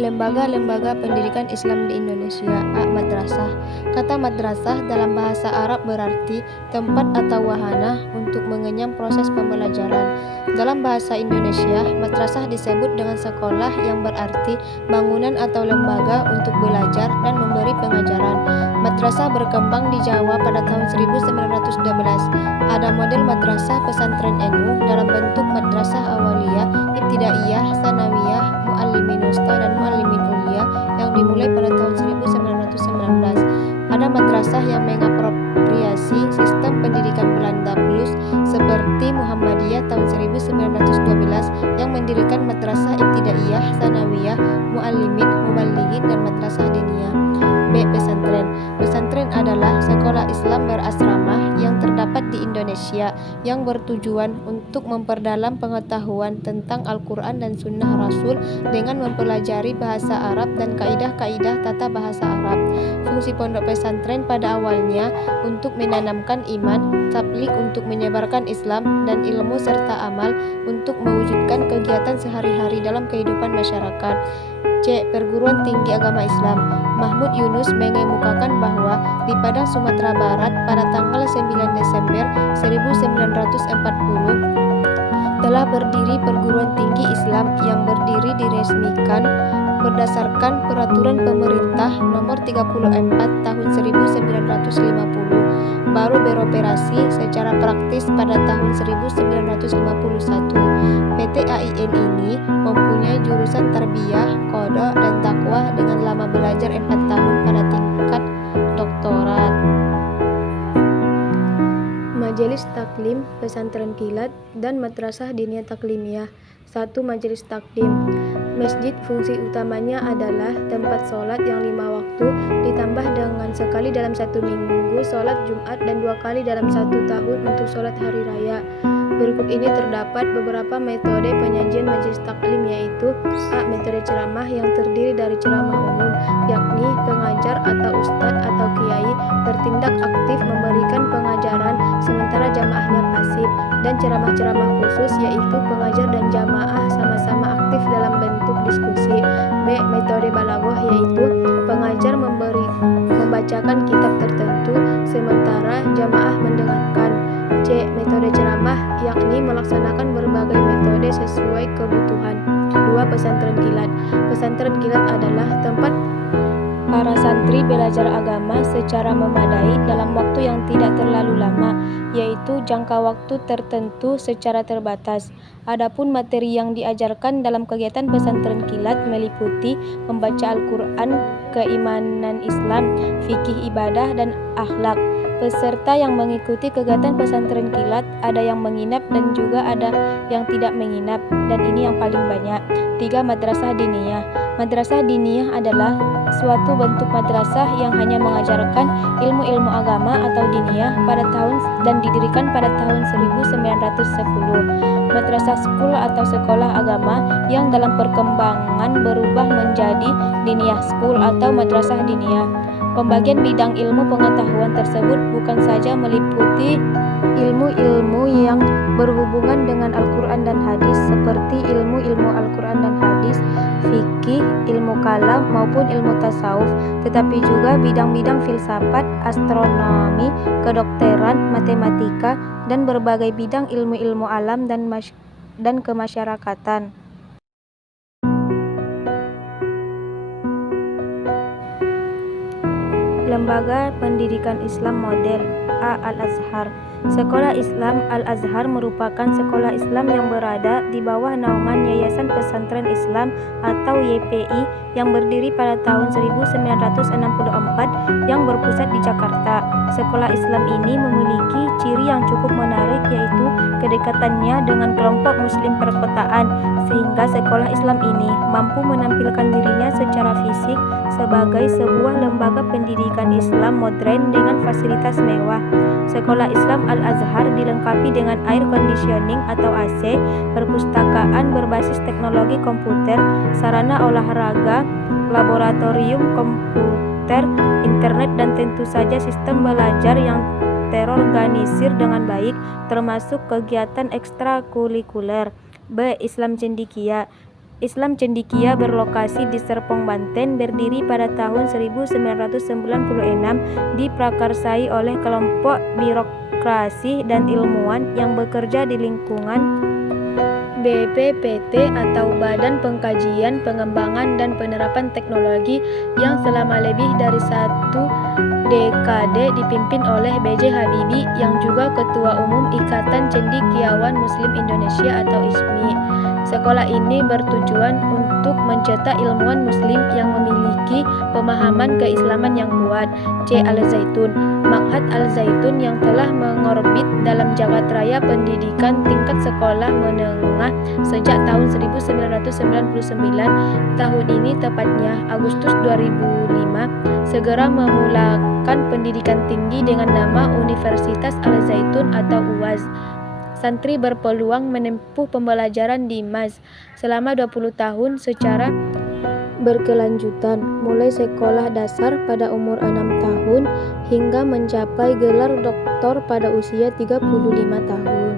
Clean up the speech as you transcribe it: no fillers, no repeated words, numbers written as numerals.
Lembaga-lembaga pendidikan Islam di Indonesia. Madrasah. Kata madrasah dalam bahasa Arab berarti tempat atau wahana untuk mengenyam proses pembelajaran. Dalam bahasa Indonesia, madrasah disebut dengan sekolah yang berarti bangunan atau lembaga untuk belajar dan memberi pengajaran. Madrasah berkembang di Jawa pada tahun 1912. Ada model madrasah pesantren NU dalam bentuk madrasah awaliyah, ibtidaiyah, sanawiyah, muallimin wusta dan muallimin ulia yang dimulai pada tahun 1919. Ada madrasah yang mengapropriasi sistem pendidikan Belanda Plus seperti Muhammadiyah tahun 1912 yang mendirikan madrasah ibtidaiyah, sanawiyah, muallimin, mubalighin dan madrasah diniyah. Pesantren. Pesantren adalah sekolah Islam berasrama yang terdapat di Indonesia yang bertujuan untuk memperdalam pengetahuan tentang Al-Quran dan Sunnah Rasul dengan mempelajari bahasa Arab dan kaidah-kaidah tata bahasa Arab. Fungsi pondok pesantren pada awalnya untuk menanamkan iman, tabligh untuk menyebarkan Islam dan ilmu serta amal untuk mewujudkan kegiatan sehari-hari dalam kehidupan masyarakat. Perguruan Tinggi Agama Islam. Mahmud Yunus mengemukakan bahwa di Padang Sumatera Barat pada tanggal 9 Desember 1940 telah berdiri perguruan tinggi Islam yang berdiri diresmikan berdasarkan peraturan pemerintah nomor 34 tahun 1950, baru beroperasi secara praktis pada tahun 1951. PT AIN ini mempunyai jurusan tarbiyah, qada dan dakwah dengan lama belajar 4 tahun pada tingkat doktorat. Majelis Taklim Pesantren Kilat dan Madrasah Diniyah Taklimiyah. 1. Majelis Taklim. Masjid fungsi utamanya adalah tempat sholat yang 5 waktu ditambah dengan sekali dalam 1 minggu sholat Jumat dan 2 kali dalam 1 tahun untuk sholat hari raya. Berikut ini terdapat beberapa metode penyajian majelis taklim, yaitu metode ceramah yang terdiri dari ceramah umum, yakni pengajar atau ustadz atau kiai bertindak aktif memberikan pengajaran sementara jamaahnya pasif, dan ceramah-ceramah khusus yaitu pengajar dan jamaah sama-sama aktif dalam bentuk diskusi. Metode balaghah, yaitu pengajar membacakan kitab tertentu sementara jamaah mendengarkan. Metode ceramah, yakni melaksanakan berbagai metode sesuai kebutuhan. 2. Pesantren kilat. Pesantren kilat adalah tempat para santri belajar agama secara memadai dalam waktu yang tidak terlalu lama, yaitu jangka waktu tertentu secara terbatas. Adapun materi yang diajarkan dalam kegiatan pesantren kilat meliputi membaca Al-Quran, keimanan Islam, fikih ibadah, dan akhlak. Peserta yang mengikuti kegiatan pesantren kilat ada yang menginap dan juga ada yang tidak menginap, dan ini yang paling banyak. 3. Madrasah diniyah. Madrasah diniyah adalah suatu bentuk madrasah yang hanya mengajarkan ilmu-ilmu agama atau diniyah pada tahun dan didirikan pada tahun 1910. Madrasah school atau sekolah agama yang dalam perkembangan berubah menjadi diniyah school atau madrasah diniyah. Pembagian bidang ilmu pengetahuan tersebut bukan saja meliputi ilmu-ilmu yang berhubungan dengan Al-Quran dan hadis seperti ilmu-ilmu Al-Quran dan hadis, fikih, ilmu kalam maupun ilmu tasawuf, tetapi juga bidang-bidang filsafat, astronomi, kedokteran, matematika, dan berbagai bidang ilmu-ilmu alam dan kemasyarakatan. Lembaga Pendidikan Islam Model. Al-Azhar. Sekolah Islam Al-Azhar merupakan sekolah Islam yang berada di bawah naungan Yayasan Pesantren Islam atau YPI yang berdiri pada tahun 1964 yang berpusat di Jakarta. Sekolah Islam ini memiliki ciri yang cukup menarik, yaitu kedekatannya dengan kelompok muslim perkotaan, sehingga sekolah Islam ini mampu menampilkan dirinya secara fisik sebagai sebuah lembaga pendidikan Islam modern dengan fasilitas mewah. Sekolah Islam Al-Azhar dilengkapi dengan air conditioning atau AC, perpustakaan berbasis teknologi komputer, sarana olahraga, laboratorium komputer, internet, dan tentu saja sistem belajar yang terorganisir dengan baik, termasuk kegiatan ekstrakurikuler. Islam Cendekia. Islam Cendekia berlokasi di Serpong, Banten, berdiri pada tahun 1996, diprakarsai oleh kelompok birokrasi dan ilmuwan yang bekerja di lingkungan BPPT atau Badan Pengkajian, Pengembangan dan Penerapan Teknologi yang selama lebih dari 1 dekade dipimpin oleh B.J. Habibie yang juga Ketua Umum Ikatan Cendekiawan Muslim Indonesia atau ISMI. Sekolah ini bertujuan untuk mencetak ilmuwan muslim yang memiliki pemahaman keislaman yang kuat. C. Al-Zaitun. Ma'had Al-Zaitun yang telah mengorbit dalam jagat raya pendidikan tingkat sekolah menengah sejak tahun 1999. Tahun ini tepatnya Agustus 2005 segera memulakan pendidikan tinggi dengan nama Universitas Al-Zaitun atau UAZ. Santri berpeluang menempuh pembelajaran di MAZ selama 20 tahun secara berkelanjutan, mulai sekolah dasar pada umur 6 tahun hingga mencapai gelar doktor pada usia 35 tahun.